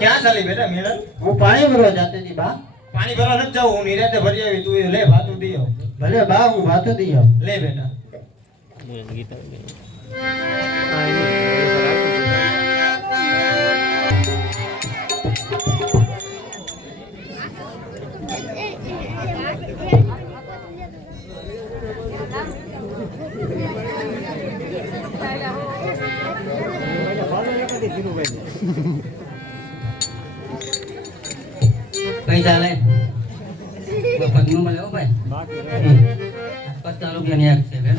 ક્યાં ચાલી બેટા મેળા? હું પાણી ભરવા જાતી હતી બા. પાણી ભરવા નથી જાવું, હું નિરાતે ભરી આવી, તું એ લે ભાતું દી આવ. ભલે બા હું ભાતો દઈ આવું. લે બેટા. પૈસા લે પગનું મળે હો ભાઈ. 50 રૂપિયાની એક છે બેન.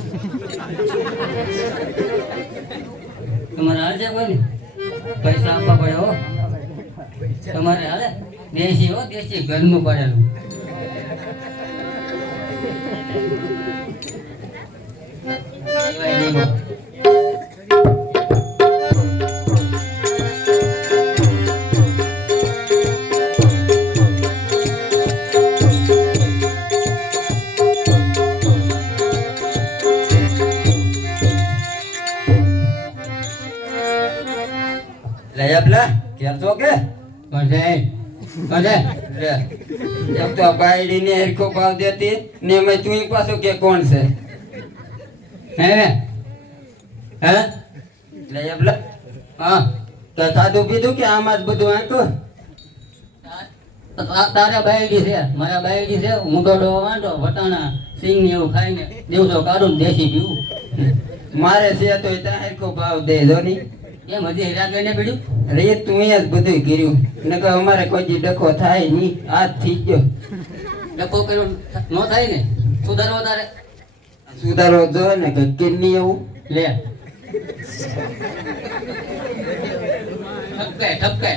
તમારે હાલ છે કોઈ પૈસા આપવા પડે હો તમારે. હાલે દેશી હો, દેશી ઘરનું પડેલું. તો કે એક તો બાયડી ને હરખો ભાવ દેતી ને મેં તું પાછો કે કોણ છે હે હે લે આપલા. હા તો ખાધું પીધું કે આમાં જ બધું આંટો? તારા બાયડી છે, મારા બાયડી છે. હું તો વાંધો વટાણા સિંગ ને એવું ખાઈને દિવસો કાઢું ને દેશી પીવું. મારે છે તો ત્યાં હરખો ભાવ દે જો ની. એમ હજી હેરા ને પીડ્યું રે તું જ બધું કર્યું ને કે અમારે કોઈ ડખો થાય નહીં. આજ થઈ ગયો ડકો કર્યો ન થાય ને. સુધારવા તારે સુધારો જો ને કે કિડની એવું લે ઠપકે ઠપકે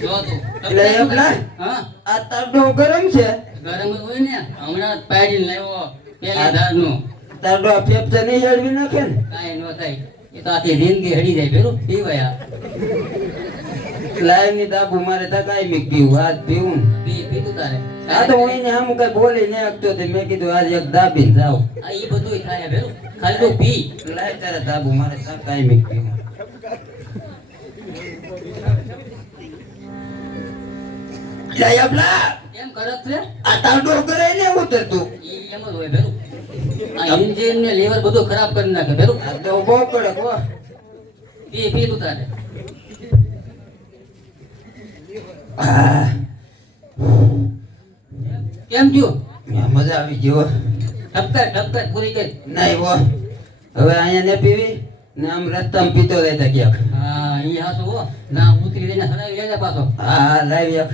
જો તું એટલે આપલા. હા આ તારડો ગરમ છે. ગરમ જ હોય ને. હમણાં પાડી લાવ્યો પેલા ધારનું. તારડો ફેફસા નહીં જળવી નાખે ને. કાંઈ ન થાય. એ તો આખી જિંદગી હડી જાય પેલું પીવાય. લાય ની દાબુ મારે તકાઈ મી પીવું આજ પીવું. પીતું તારે. આ તો હું એને આમ કઈ બોલી ને આપતો તે મેં કીધું આજ એક દાબી જાવ. આ ઈ બધું થાય પેલું ખાલી તું પી. લાય તારે દાબુ મારે તકાઈ મી પીવું. લાય આપલા. એમ કરત છે આ તારડો કરે ને ઉતરતું. ઈ એમ જ હોય પેલું. આ એન્જિન ને લીવર બધું ખરાબ કરી નાખે પેલું. આ તો બહુ કડક હો. પી તું તારે. કેમ થયું? મજા આવી ગયો. ઠપકા પૂરી કરી. નહીં હો હવે અહીંયા ને પીવી ને આમ રસ્તામાં પીતો રહેતા ક્યાંક. હા ઈ હાસુ હો. ના ઉતરી જઈને હરાવી લેજે પાછો. હા લાવી આપ.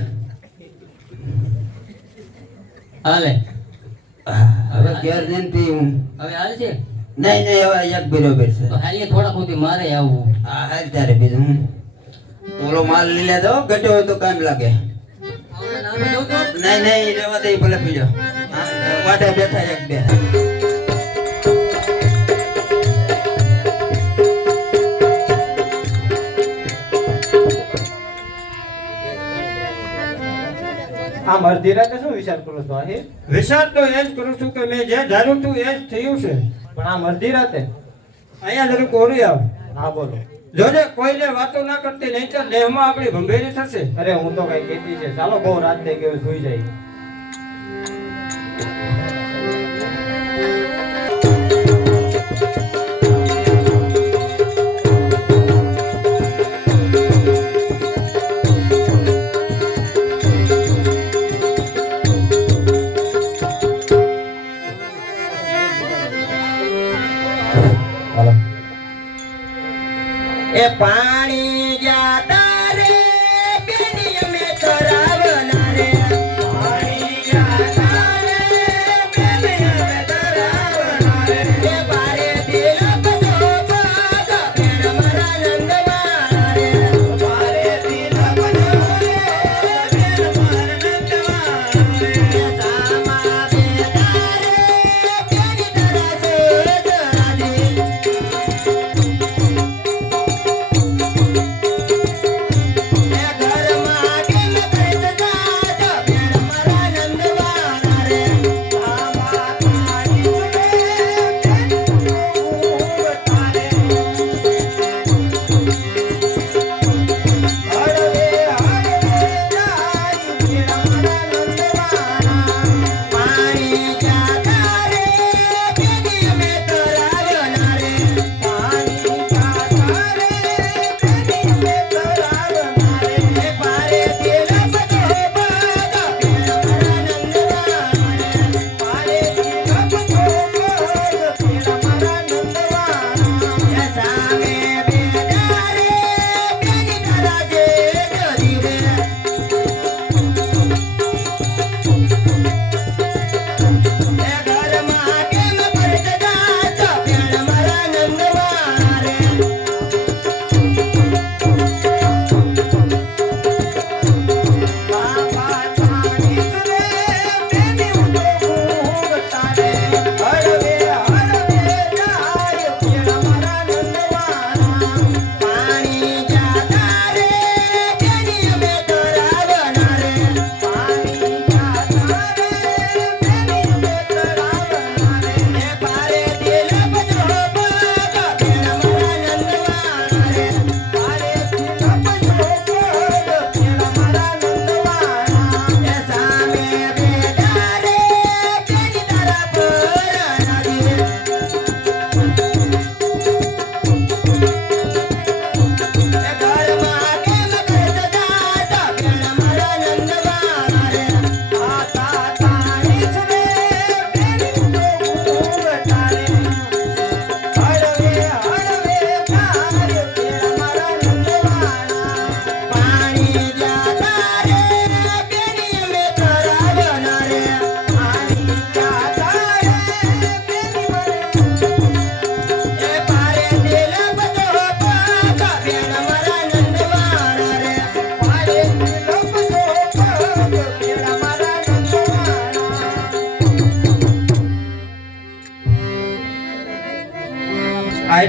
હાલે હવે ઘેર જઈને પીવું. હવે હાલ છે. નહીં હવે એક બરોબર છે. તો હાલીએ થોડા સુધી મારે આવવું. હા હાલ તારે બીજું ઓલો માલ લઈ લેતો ગટો તો કામ લાગે. નહીં રેવા દે ભલે પીજો. વાટે બેઠા એક બે. આમ અડધી રાતે શું વિચાર કરો છો? આ વિચાર તો એ જ કરું છું કે મેં જે ધાર્યું હતું એ જ થયું છે. પણ આમ અડધી રાતે? અહીંયા જરું કોરી આવ. હા બોલો. જોજે કોઈને વાતો ના કરતી નહીં તો દેહમાં આપણી ભંભેરી થશે. અરે હું તો કઈ કહેતી છે. ચાલો બહુ રાત થઈ ગઈ, સુઈ જાય. એ પાણી જાતા રે બેની અમે તરાવના રે. પાણી જાતા રે બેની અમે તરાવના રે. એ બારે દિલ બધો બાગ બેન મારા નંદવાના રે. બારે દિલ બધો બેન મારા નંદવાના રે. સામા બેટા રે બેની તરા સોજ રાજી.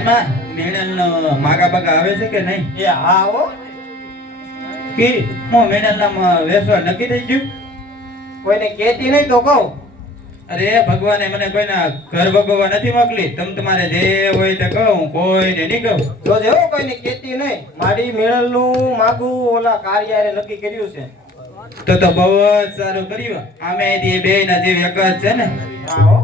માં મેડલ માગા બાગા આવે છે કે નહીં? એ હા હો. કે હું મેડલ ના વેસવા નક્કી થઈ ગયું? કોઈને કહેતી નહીં તો કહું. અરે ભગવાને મને કોઈના ઘર ભગવવા નથી મોકલી. તમારે જે હોય તે કહું, કોઈને નહીં કહું. જોજે હો, કોઈને કહેતી નહીં. મારી મેળલનું માગું ઓલા કાર્યારે નક્કી કર્યું છે. તો બહુ જ સારું કર્યું. આમે બે ના જીવ એક જ છે ને. હા હો.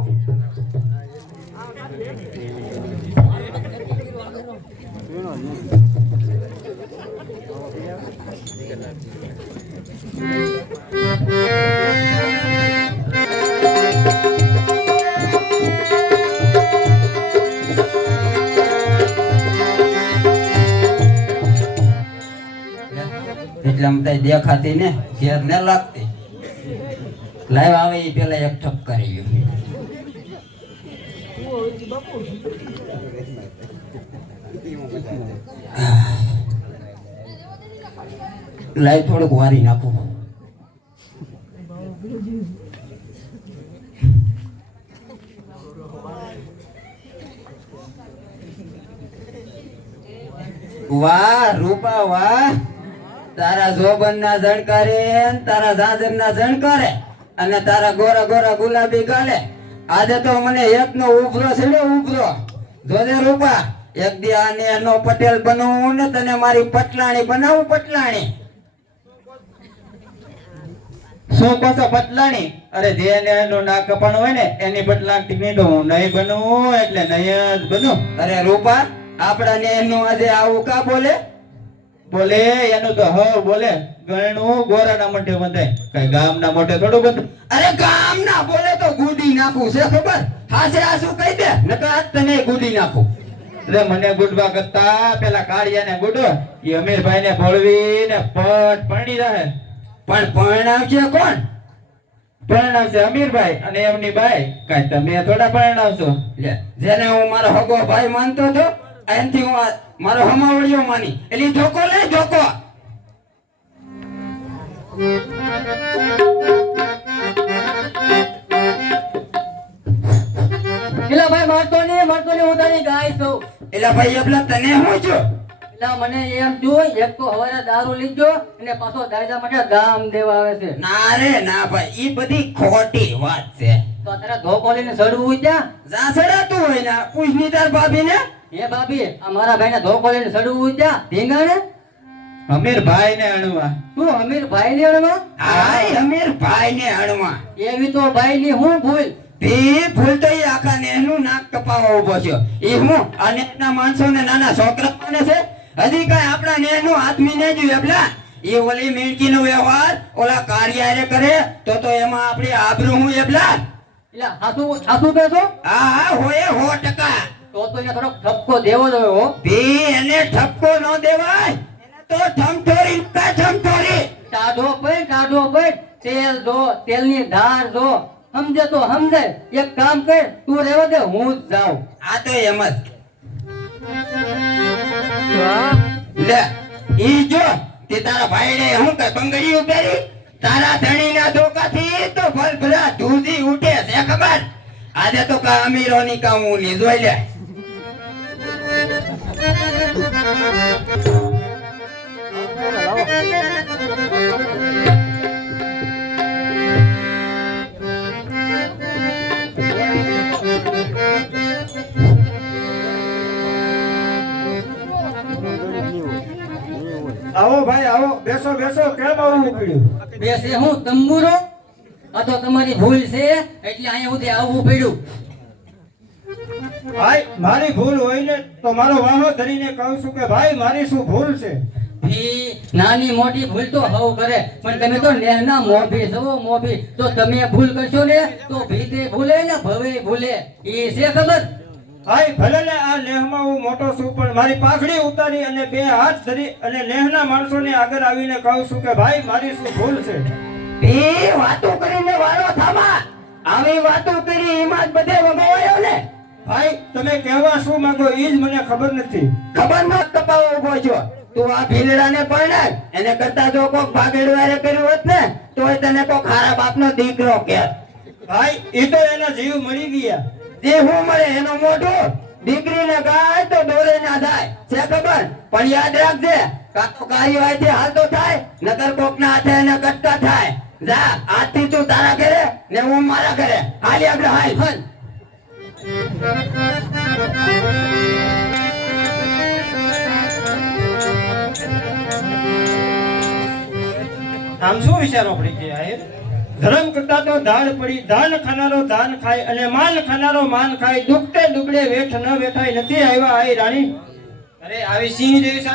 એટલે આમ તઈ દેખાતી ને ઘેર ને લાગતી. લાઈવ આવે એ પેલા એક ઠપ કરી ગયું. લાઈવ થોડુંક વારી નાખું. વાહ રૂપા વાહ, તારા જોબન ના જણકારે ને તારા જાજર ના જણકારે અને તારા ગોરા ગોરા ગુલાબી ગાલે આજે તો મને એક નો ઉભરો છેડ્યો ઉભરો. જોજે રૂપા, એક દી આને એનો પટેલ બનવું ને તને મારી પટલાણી બનાવું. પટલાણી શું કહો છો પટલાણી? અરે જેને એનું નાક કપાણું હોય ને એની પટલાણી નહીં તો હું નહીં બનવું, એટલે નહીં જ બનું. અરે રૂપા, આપડા ને એનું આજે આવું કા બોલે? બોલે એનું તો હવ બોલે. ગણું ગોરાના મોઢે બંધાય, કઈ ગામના મોઢે થોડું બંધ. અરે ગામ ના બોલે તો ગુડી નાખું છે ખબર? હાસે હાસું કહી દે નકર આજ તને ગુડી નાખું. એટલે મને ગુડવા કરતા પેલા કાળિયાને ગુડો, એ અમીરભાઈ ને ભોળવી ને પટ પરણી રહે. પણ પરણાવશે કોણ? પરણાવશે અમીરભાઈ અને એમની બાઈ. કઈ તમે થોડા પરણાવશો? લે, જેને હું મારો હગો ભાઈ માનતો હતો એનથી હું મારો હમાવડિયો માની. એટલે ધોકો લે ધોકો. એલા ભાઈ મારતો નહીં હું તારી ગાય છું. એટલે ભાઈ એબલા તને હું છું? એલા મને એમ જો એક તો હવારે દારૂ લીધો અને પાછો દાયદા માટે ગામ દેવા આવે છે. ના રે ના ભાઈ, ઈ બધી ખોટી વાત છે. તો તારા ધોકો લઈને સડવું ત્યાં જા સડાતું હોય ને પૂછની તાર ભાભી ને. હે ભાભી, આ મારા ભાઈને ધોકો લઈને સડવું ત્યાં ધીંગાણે અમીરભાઈ ને અણવા. શું અમીર ભાઈ ને અણવા? હાય અમીર ભાઈ ને હણવા. એવી તો ભાઈ ની હું ભૂલ. ભી ભૂલ તો ઈ આખા ને એનું નાક કપાવા ઉભો છે. ઈ હું અને ના માણસો ને નાના છોકરા માને છે. હજી કઈ આપણા ને એનું આદમી ને જ એબલા. ઈ ઓલી મીણકી નો વ્યવહાર ઓલા કાર્યારે કરે તો એમાં આપણી આબરૂ હું એબલા. એલા હાસુ બેસો હા હા હોય 100%. તો એને થોડોક ઠપકો દેવો જોઈએ હો. ભી એને ઠપકો ન દેવાય, એને તો ઠમઠોરી કા ઠમઠોરી. ટાઢો પડ તેલ દો, તેલની ધાર દો. સમજે તો સમજે. એક કામ કર, તું રહેવા દે, હું જ જાઉં. આ તો એમ જ. લે ઈ જો તે તારા ભાઈને હું કઈ બંગડી ઉભેરી તારા ધણીના ધોકાથી તો ભલભલા ધૂજી ઉઠે છે ખબર? આજે તો કા અમીરોની કા હું ની જોઈ લે. આવો ભાઈ આવો, બેસો બેસો. કેમ આવું પડ્યું? બેસે હું તંબુરો? આ તો તમારી ભૂલ છે એટલે અહીંયા સુધી આવવું પડ્યું. ભાઈ મારી ભૂલ હોય ને તો મારો વાહો ધરીને કહું છું કે ભાઈ મારી શું ભૂલ છે. ઈ નાની મોટી ભૂલ તો હવ કરે, પણ તમે તો નેહના મોભી છો મોભી. તો તમે ભૂલ કરશો ને તો ભીતે ભૂલે ને ભવે ભૂલે. ઈ છે ખબર? ભાઈ ભલે ને આ લેહમાં હું મોટો છું પણ મારી પાઘડી ઉતારી અને બે હાથ ધરી અને લેહના માણસોને આગળ આવીને કહું છું કે ભાઈ મારી શું ભૂલ છે. એ વાતો કરીને વાળો થામા. આવી વાતો કરી એમાં જ બધે વગાવાયો ને. ભાઈ તમે કહેવા શું માંગો ઈ જ મને ખબર નથી. ખબર ન કપાવો ઉભો છો. તું આ ભીલડાને પરણાય એને કરતા જો કોક ભાગેડવારે કર્યું હોત ને તોય તને કોક હારા બાપનો દીકરો કે. ભાઈ એ તો એના જીવ મળી ગયા. જે હું મળે એનો મોઢું દીકરીને ગાય તો દોરે ના જાય છે ખબર, પણ યાદ રાખજે કાં તો કાર્યવાહીથી હાલતો થાય નકર કોકના હાથે એને કટકા થાય. જા આજથી તું તારા ઘરે ને હું મારા ઘરે. હાલી આપણે હાલ. હાલ. આમ શું વિચારો પડી ગયા હે? ધર્મ કરતા તો ધાડ પડી, ધાન ખાનારો ધાન ખાય અને માન ખાનારો માન ખાય. દુખતે દુબળે વેઠ ન વેઠાય નથી આવ્યા આઈ રાણી. અરે આવી સિંહ જેવી